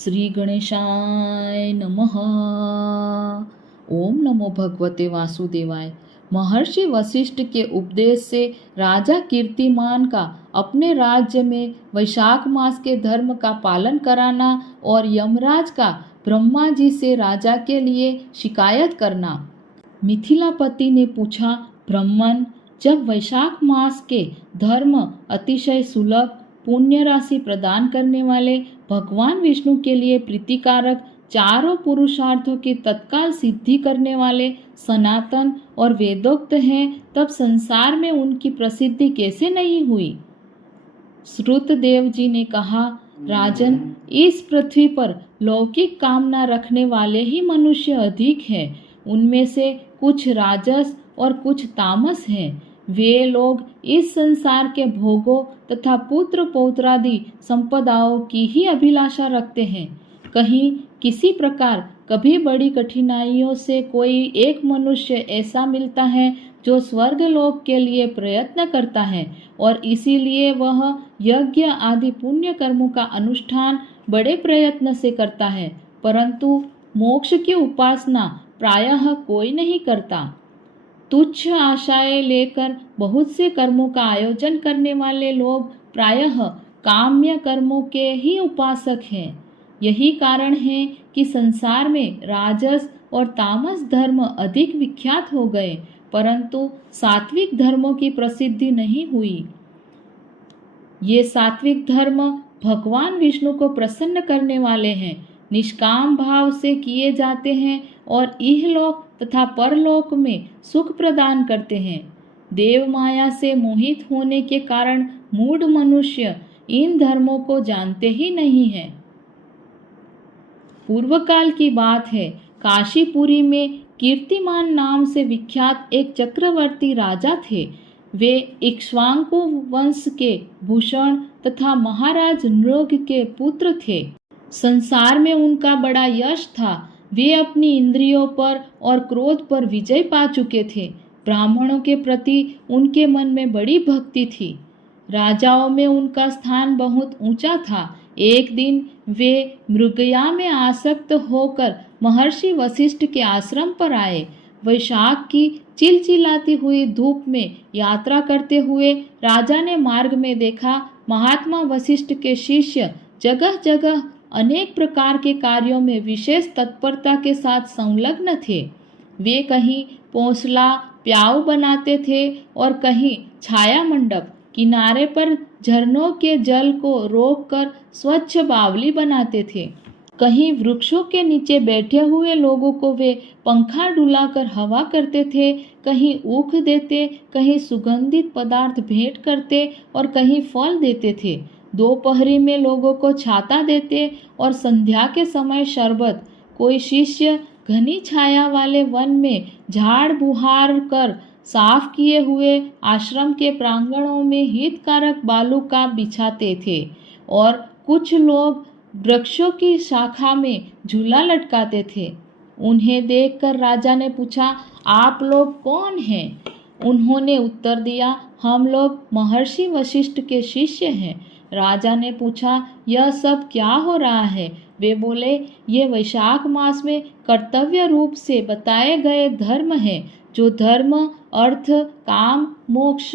श्री गणेशाय नमः। ओम नमो भगवते वासुदेवाय। महर्षि वशिष्ठ के उपदेश से राजा कीर्तिमान का अपने राज्य में वैशाख मास के धर्म का पालन कराना और यमराज का ब्रह्मा जी से राजा के लिए शिकायत करना। मिथिलापति ने पूछा, ब्राह्मण, जब वैशाख मास के धर्म अतिशय सुलभ पुण्य राशि प्रदान करने वाले भगवान विष्णु के लिए प्रीतिकारक चारों पुरुषार्थों की तत्काल सिद्धि करने वाले सनातन और वेदोक्त हैं, तब संसार में उनकी प्रसिद्धि कैसे नहीं हुई? श्रुतदेव जी ने कहा, राजन, इस पृथ्वी पर लौकिक कामना रखने वाले ही मनुष्य अधिक हैं। उनमें से कुछ राजस और कुछ तामस हैं। वे लोग इस संसार के भोगों तथा पुत्र पौत्रादि संपदाओं की ही अभिलाषा रखते हैं। कहीं किसी प्रकार कभी बड़ी कठिनाइयों से कोई एक मनुष्य ऐसा मिलता है जो स्वर्ग लोक के लिए प्रयत्न करता है और इसीलिए वह यज्ञ आदि पुण्य कर्मों का अनुष्ठान बड़े प्रयत्न से करता है, परंतु मोक्ष की उपासना प्रायः कोई नहीं करता। तुच्छ आशाएं लेकर बहुत से कर्मों का आयोजन करने वाले लोग प्रायः काम्य कर्मों के ही उपासक हैं। यही कारण है कि संसार में राजस और तामस धर्म अधिक विख्यात हो गए, परंतु सात्विक धर्मों की प्रसिद्धि नहीं हुई। ये सात्विक धर्म भगवान विष्णु को प्रसन्न करने वाले हैं, निष्काम भाव से किए जाते हैं और इहलोक तथा परलोक में सुख प्रदान करते हैं। देव माया से मोहित होने के कारण मूढ़ मनुष्य इन धर्मों को जानते ही नहीं है। पूर्व काल की बात है, काशीपुरी में कीर्तिमान नाम से विख्यात एक चक्रवर्ती राजा थे। वे इक्ष्वाकु वंश के भूषण तथा महाराज नृग के पुत्र थे। संसार में उनका बड़ा यश था। वे अपनी इंद्रियों पर और क्रोध पर विजय पा चुके थे। ब्राह्मणों के प्रति उनके मन में बड़ी भक्ति थी। राजाओं में उनका स्थान बहुत ऊंचा था। एक दिन वे मृगया में आसक्त होकर महर्षि वशिष्ठ के आश्रम पर आए। वैशाख की चिलचिलाती हुई धूप में यात्रा करते हुए राजा ने मार्ग में देखा, महात्मा वशिष्ठ के शिष्य जगह जगह अनेक प्रकार के कार्यों में विशेष तत्परता के साथ संलग्न थे। वे कहीं पोंसला प्याऊ बनाते थे और कहीं छाया मंडप, किनारे पर झरनों के जल को रोककर स्वच्छ बावली बनाते थे। कहीं वृक्षों के नीचे बैठे हुए लोगों को वे पंखा डुलाकर हवा करते थे, कहीं ऊख देते, कहीं सुगंधित पदार्थ भेंट करते और कहीं फल देते थे। दोपहरी में लोगों को छाता देते और संध्या के समय शरबत। कोई शिष्य घनी छाया वाले वन में झाड़ बुहार कर साफ किए हुए आश्रम के प्रांगणों में हितकारक बालू का बिछाते थे और कुछ लोग वृक्षों की शाखा में झूला लटकाते थे। उन्हें देखकर राजा ने पूछा, आप लोग कौन हैं? उन्होंने उत्तर दिया, हम लोग महर्षि वशिष्ठ के शिष्य हैं। राजा ने पूछा, यह सब क्या हो रहा है? वे बोले, ये वैशाख मास में कर्तव्य रूप से बताए गए धर्म है, जो धर्म अर्थ काम मोक्ष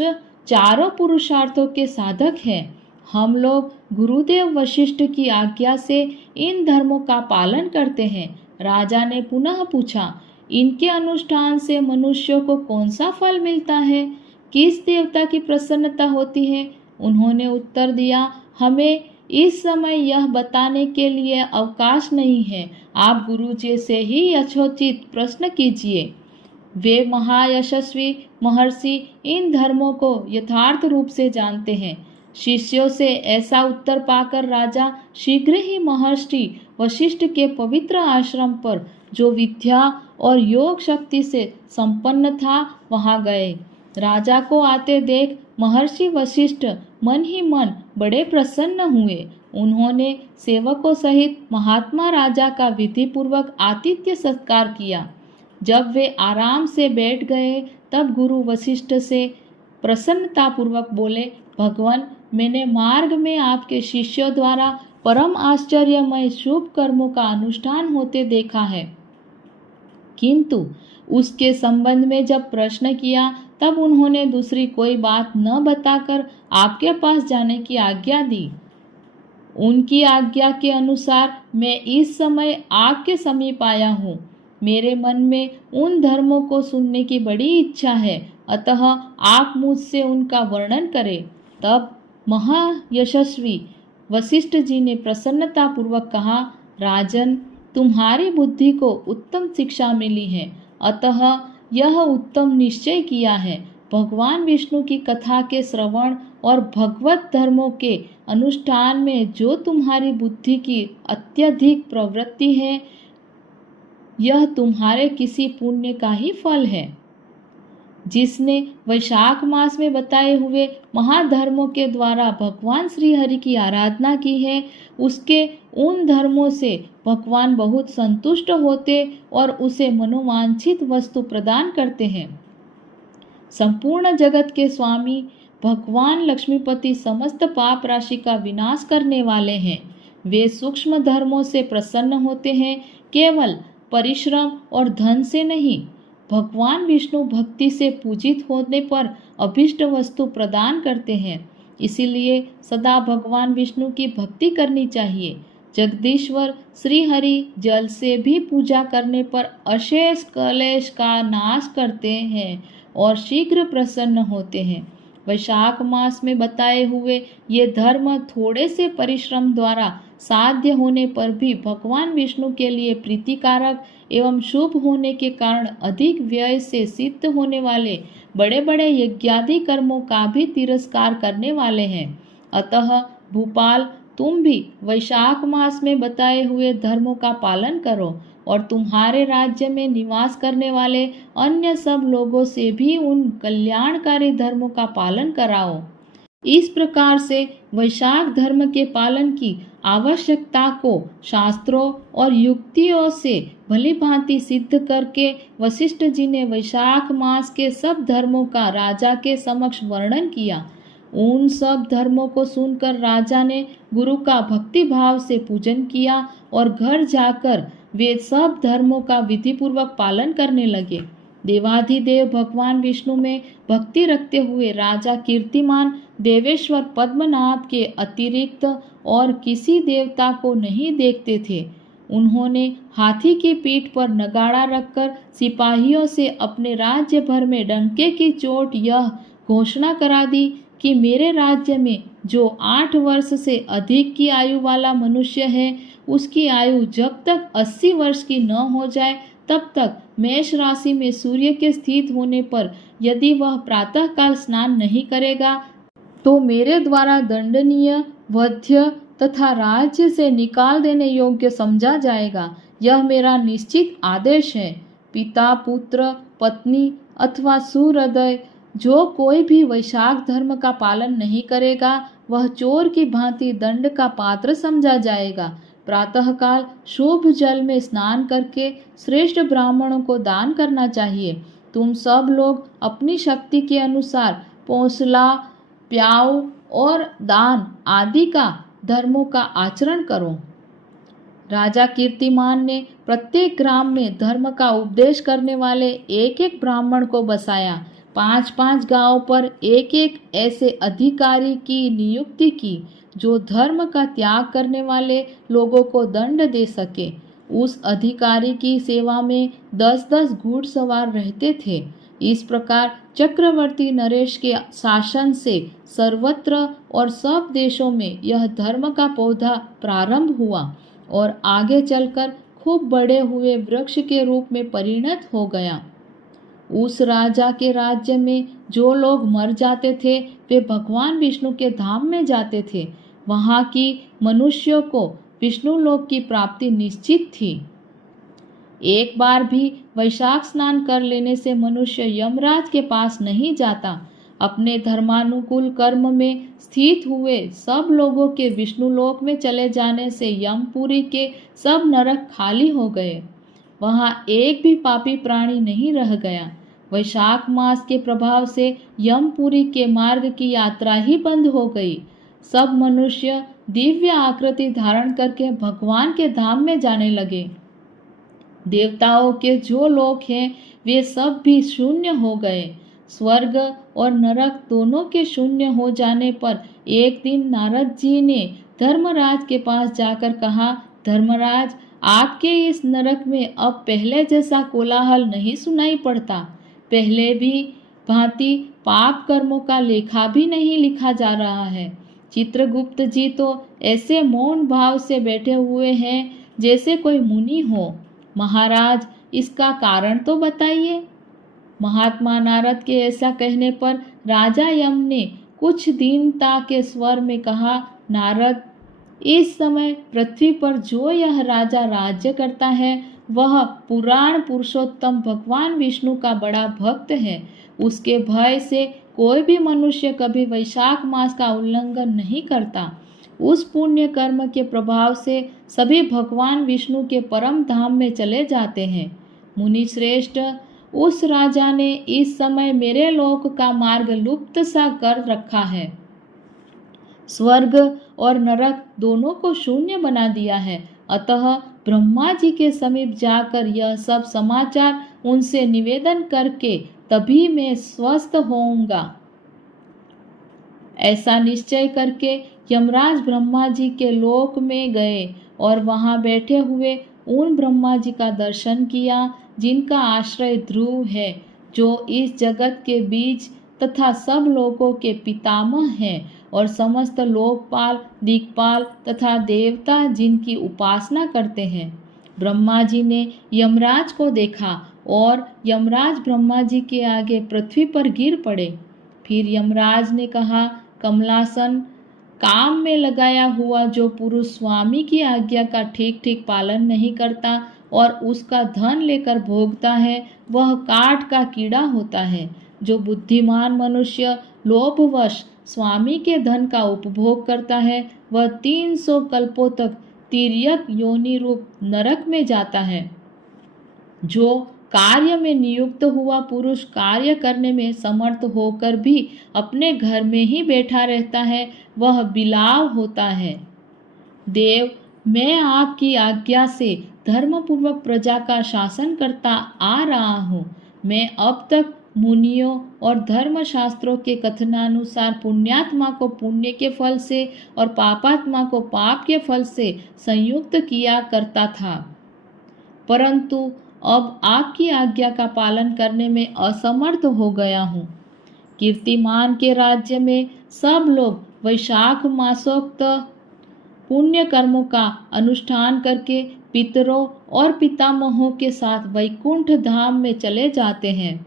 चारों पुरुषार्थों के साधक हैं। हम लोग गुरुदेव वशिष्ठ की आज्ञा से इन धर्मों का पालन करते हैं। राजा ने पुनः पूछा, इनके अनुष्ठान से मनुष्यों को कौन सा फल मिलता है? किस देवता की प्रसन्नता होती है? उन्होंने उत्तर दिया, हमें इस समय यह बताने के लिए अवकाश नहीं है। आप गुरुजी से ही यथोचित प्रश्न कीजिए। वे महायशस्वी महर्षि इन धर्मों को यथार्थ रूप से जानते हैं। शिष्यों से ऐसा उत्तर पाकर राजा शीघ्र ही महर्षि वशिष्ठ के पवित्र आश्रम पर, जो विद्या और योग शक्ति से संपन्न था, वहां गए। राजा को आते देख महर्षि वशिष्ठ मन ही मन बड़े प्रसन्न हुए। उन्होंने सेवकों सहित महात्मा राजा का विधिपूर्वक आतिथ्य सत्कार किया। जब वे आराम से बैठ गए तब गुरु वशिष्ठ से प्रसन्नतापूर्वक बोले, भगवान, मैंने मार्ग में आपके शिष्यों द्वारा परम आश्चर्यमय शुभ कर्मों का अनुष्ठान होते देखा है, किंतु उसके संबंध में जब प्रश्न किया तब उन्होंने दूसरी कोई बात न बताकर आपके पास जाने की आज्ञा दी। उनकी आज्ञा के अनुसार मैं इस समय आपके समीप आया हूँ। मेरे मन में उन धर्मों को सुनने की बड़ी इच्छा है, अतः आप मुझसे उनका वर्णन करें। तब महायशस्वी वशिष्ठ जी ने प्रसन्नता पूर्वक कहा, राजन, तुम्हारी बुद्धि को उत्तम शिक्षा मिली है, अतः यह उत्तम निश्चय किया है। भगवान विष्णु की कथा के श्रवण और भगवत धर्मों के अनुष्ठान में जो तुम्हारी बुद्धि की अत्यधिक प्रवृत्ति है, यह तुम्हारे किसी पुण्य का ही फल है। जिसने वैशाख मास में बताए हुए महाधर्मों के द्वारा भगवान श्री हरि की आराधना की है, उसके उन धर्मों से भगवान बहुत संतुष्ट होते और उसे मनोवांछित वस्तु प्रदान करते हैं। संपूर्ण जगत के स्वामी भगवान लक्ष्मीपति समस्त पाप राशि का विनाश करने वाले हैं। वे सूक्ष्म धर्मों से प्रसन्न होते हैं, केवल परिश्रम और धन से नहीं। भगवान विष्णु भक्ति से पूजित होने पर अभीष्ट वस्तु प्रदान करते हैं, इसीलिए सदा भगवान विष्णु की भक्ति करनी चाहिए। जगदीश्वर श्री हरि जल से भी पूजा करने पर अशेष कलेश का नाश करते हैं और शीघ्र प्रसन्न होते हैं। वैशाख मास में बताए हुए ये धर्म थोड़े से परिश्रम द्वारा साध्य होने पर भी भगवान विष्णु के लिए प्रीतिकारक एवं शुभ होने के कारण अधिक व्यय से सिद्ध होने वाले बड़े बड़े यज्ञादि कर्मों का भी तिरस्कार करने वाले हैं। अतः भूपाल, तुम भी वैशाख मास में बताए हुए धर्मों का पालन करो और तुम्हारे राज्य में निवास करने वाले अन्य सब लोगों से भी उन कल्याणकारी धर्मों का पालन कराओ। इस प्रकार से वैशाख धर्म के पालन की आवश्यकता को शास्त्रों और युक्तियों से भली भांति सिद्ध करके वशिष्ठ जी ने वैशाख मास के सब धर्मों का राजा के समक्ष वर्णन किया। उन सब धर्मों को सुनकर राजा ने गुरु का भक्ति भाव से पूजन किया और घर जाकर वे सब धर्मों का विधि पूर्वक पालन करने लगे। देवाधिदेव भगवान विष्णु में भक्ति रखते हुए राजा कीर्तिमान देवेश्वर पद्मनाभ के अतिरिक्त और किसी देवता को नहीं देखते थे। उन्होंने हाथी की पीठ पर नगाड़ा रखकर सिपाहियों से अपने राज्य भर में डंके की चोट यह घोषणा करा दी कि मेरे राज्य में जो 8 वर्ष से अधिक की आयु वाला मनुष्य है, उसकी आयु जब तक 80 वर्ष की न हो जाए तब तक मेष राशि में सूर्य के स्थित होने पर यदि वह प्रातःकाल स्नान नहीं करेगा तो मेरे द्वारा दंडनीय, वध्य तथा राज्य से निकाल देने योग्य समझा जाएगा। यह मेरा निश्चित आदेश है। पिता, पुत्र, पत्नी अथवा सुहृदय जो कोई भी वैशाख धर्म का पालन नहीं करेगा, वह चोर की भांति दंड का पात्र समझा जाएगा। प्रातःकाल शुभ जल में स्नान करके श्रेष्ठ ब्राह्मणों को दान करना चाहिए। तुम सब लोग अपनी शक्ति के अनुसार पौंसला, प्याऊ और दान आदि का धर्मों का आचरण करो। राजा कीर्तिमान ने प्रत्येक ग्राम में धर्म का उपदेश करने वाले एक एक ब्राह्मण को बसाया। 5-5 गांवों पर एक एक ऐसे अधिकारी की नियुक्ति की जो धर्म का त्याग करने वाले लोगों को दंड दे सके। उस अधिकारी की सेवा में 10-10 घुड़सवार रहते थे। इस प्रकार चक्रवर्ती नरेश के शासन से सर्वत्र और सब देशों में यह धर्म का पौधा प्रारंभ हुआ और आगे चलकर खूब बड़े हुए वृक्ष के रूप में परिणत हो गया। उस राजा के राज्य में जो लोग मर जाते थे वे भगवान विष्णु के धाम में जाते थे। वहाँ की मनुष्यों को विष्णु लोक की प्राप्ति निश्चित थी। एक बार भी वैशाख स्नान कर लेने से मनुष्य यमराज के पास नहीं जाता। अपने धर्मानुकूल कर्म में स्थित हुए सब लोगों के विष्णु लोक में चले जाने से यमपुरी के सब नरक खाली हो गए। वहाँ एक भी पापी प्राणी नहीं रह गया। वैशाख मास के प्रभाव से यमपुरी के मार्ग की यात्रा ही बंद हो गई। सब मनुष्य दिव्य आकृति धारण करके भगवान के धाम में जाने लगे। देवताओं के जो लोक हैं वे सब भी शून्य हो गए। स्वर्ग और नरक दोनों के शून्य हो जाने पर एक दिन नारद जी ने धर्मराज के पास जाकर कहा, धर्मराज, आपके इस नरक में अब पहले जैसा कोलाहल नहीं सुनाई पड़ता। पहले भी भांति पाप कर्मों का लेखा भी नहीं लिखा जा रहा है। चित्रगुप्त जी तो ऐसे मौन भाव से बैठे हुए हैं जैसे कोई मुनि हो। महाराज, इसका कारण तो बताइए। महात्मा नारद के ऐसा कहने पर राजा यम ने कुछ दीनता के स्वर में कहा, नारद, इस समय पृथ्वी पर जो यह राजा राज्य करता है वह पुराण पुरुषोत्तम भगवान विष्णु का बड़ा भक्त है। उसके भय से कोई भी मनुष्य कभी वैशाख मास का उल्लंघन नहीं करता। उस पुण्य कर्म के प्रभाव से सभी भगवान विष्णु के परम धाम में चले जाते हैं। मुनि श्रेष्ठ, उस राजा ने इस समय मेरे लोक का मार्ग लुप्त सा कर रखा है। स्वर्ग और नरक दोनों को शून्य बना दिया है। अतः ब्रह्मा जी के समीप जाकर यह सब समाचार उनसे निवेदन करके तभी मैं स्वस्थ होऊंगा। ऐसा निश्चय करके यमराज ब्रह्मा जी के लोक में गए और वहां बैठे हुए उन ब्रह्मा जी का दर्शन किया जिनका आश्रय ध्रुव है, जो इस जगत के बीज तथा सब लोगों के पितामह हैं और समस्त लोकपाल, दिक्पाल तथा देवता जिनकी उपासना करते हैं। ब्रह्मा जी ने यमराज को देखा और यमराज ब्रह्मा जी के आगे पृथ्वी पर गिर पड़े। फिर यमराज ने कहा, कमलासन, काम में लगाया हुआ जो पुरुष स्वामी की आज्ञा का ठीक ठीक पालन नहीं करता और उसका धन लेकर भोगता है, वह काठ का कीड़ा होता है। जो बुद्धिमान मनुष्य लोभवश स्वामी के धन का उपभोग करता है, वह 300 कल्पों तक तिर्यक योनि रूप नरक में जाता है। जो कार्य में नियुक्त हुआ पुरुष कार्य करने में समर्थ होकर भी अपने घर में ही बैठा रहता है, वह बिलाव होता है। देव, मैं आपकी आज्ञा से धर्मपूर्वक प्रजा का शासन करता आ रहा हूँ। मैं अब तक मुनियों और धर्मशास्त्रों के कथनानुसार पुण्यात्मा को पुण्य के फल से और पापात्मा को पाप के फल से संयुक्त किया करता था, परंतु अब आपकी आज्ञा का पालन करने में असमर्थ हो गया हूँ। कीर्तिमान के राज्य में सब लोग वैशाख मासोक्त पुण्य कर्मों का अनुष्ठान करके पितरों और पितामहों के साथ वैकुंठ धाम में चले जाते हैं।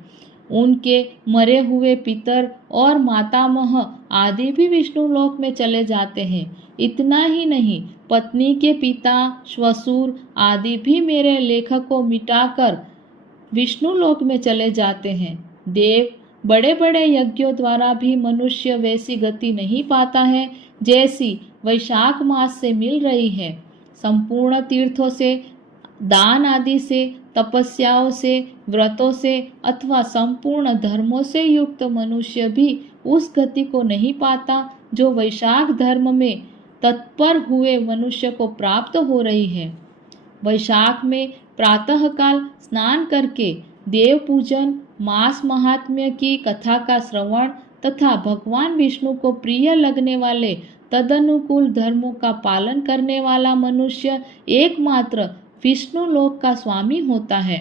उनके मरे हुए पितर और मातामह आदि भी विष्णु लोक में चले जाते हैं। इतना ही नहीं, पत्नी के पिता, श्वशुर आदि भी मेरे लेख को मिटाकर विष्णु लोक में चले जाते हैं। देव, बड़े बड़े यज्ञों द्वारा भी मनुष्य वैसी गति नहीं पाता है जैसी वैशाख मास से मिल रही है। संपूर्ण तीर्थों से, दान आदि से, तपस्याओं से, व्रतों से अथवा संपूर्ण धर्मों से युक्त मनुष्य भी उस गति को नहीं पाता जो वैशाख धर्म में तत्पर हुए मनुष्य को प्राप्त हो रही है। वैशाख में प्रातःकाल स्नान करके देव पूजन, मास महात्म्य की कथा का श्रवण तथा भगवान विष्णु को प्रिय लगने वाले तदनुकूल धर्मों का पालन करने वाला मनुष्य एकमात्र विष्णु लोक का स्वामी होता है।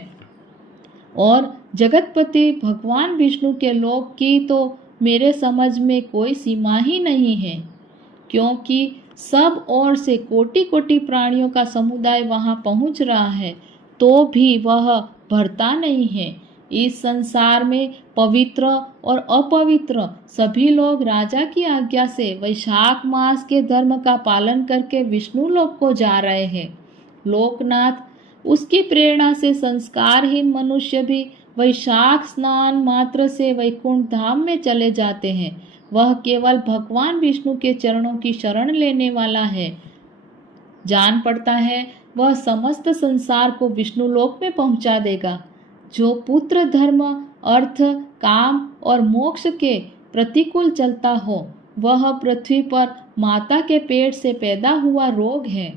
और जगतपति भगवान विष्णु के लोक की तो मेरे समझ में कोई सीमा ही नहीं है, क्योंकि सब ओर से कोटि कोटि प्राणियों का समुदाय वहां पहुंच रहा है, तो भी वह भरता नहीं है। इस संसार में पवित्र और अपवित्र सभी लोग राजा की आज्ञा से वैशाख मास के धर्म का पालन करके विष्णु लोक को जा रहे हैं। लोकनाथ, उसकी प्रेरणा से संस्कारहीन मनुष्य भी वैशाख स्नान मात्र से वैकुंठ धाम में चले जाते हैं। वह केवल भगवान विष्णु के चरणों की शरण लेने वाला है। जान पड़ता है वह समस्त संसार को विष्णु लोक में पहुंचा देगा। जो पुत्र धर्म, अर्थ, काम और मोक्ष के प्रतिकूल चलता हो, वह पृथ्वी पर माता के पेट से पैदा हुआ रोग है।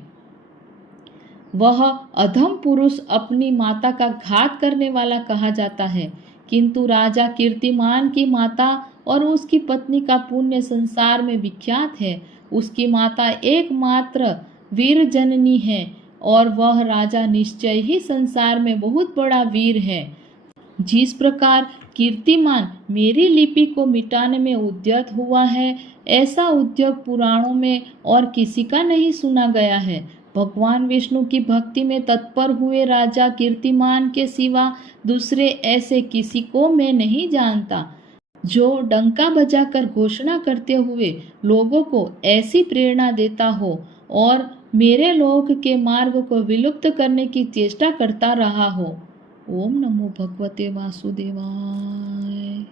वह अधम पुरुष अपनी माता का घात करने वाला कहा जाता है, किंतु राजा कीर्तिमान की माता और उसकी पत्नी का पुण्य संसार में विख्यात है। उसकी माता एकमात्र वीर जननी है और वह राजा निश्चय ही संसार में बहुत बड़ा वीर है। जिस प्रकार कीर्तिमान मेरी लिपि को मिटाने में उद्यत हुआ है, ऐसा उद्योग पुराणों में और किसी का नहीं सुना गया है। भगवान विष्णु की भक्ति में तत्पर हुए राजा कीर्तिमान के सिवा दूसरे ऐसे किसी को मैं नहीं जानता, जो डंका बजाकर घोषणा करते हुए लोगों को ऐसी प्रेरणा देता हो और मेरे लोक के मार्ग को विलुप्त करने की चेष्टा करता रहा हो। ओम नमो भगवते वासुदेवाय।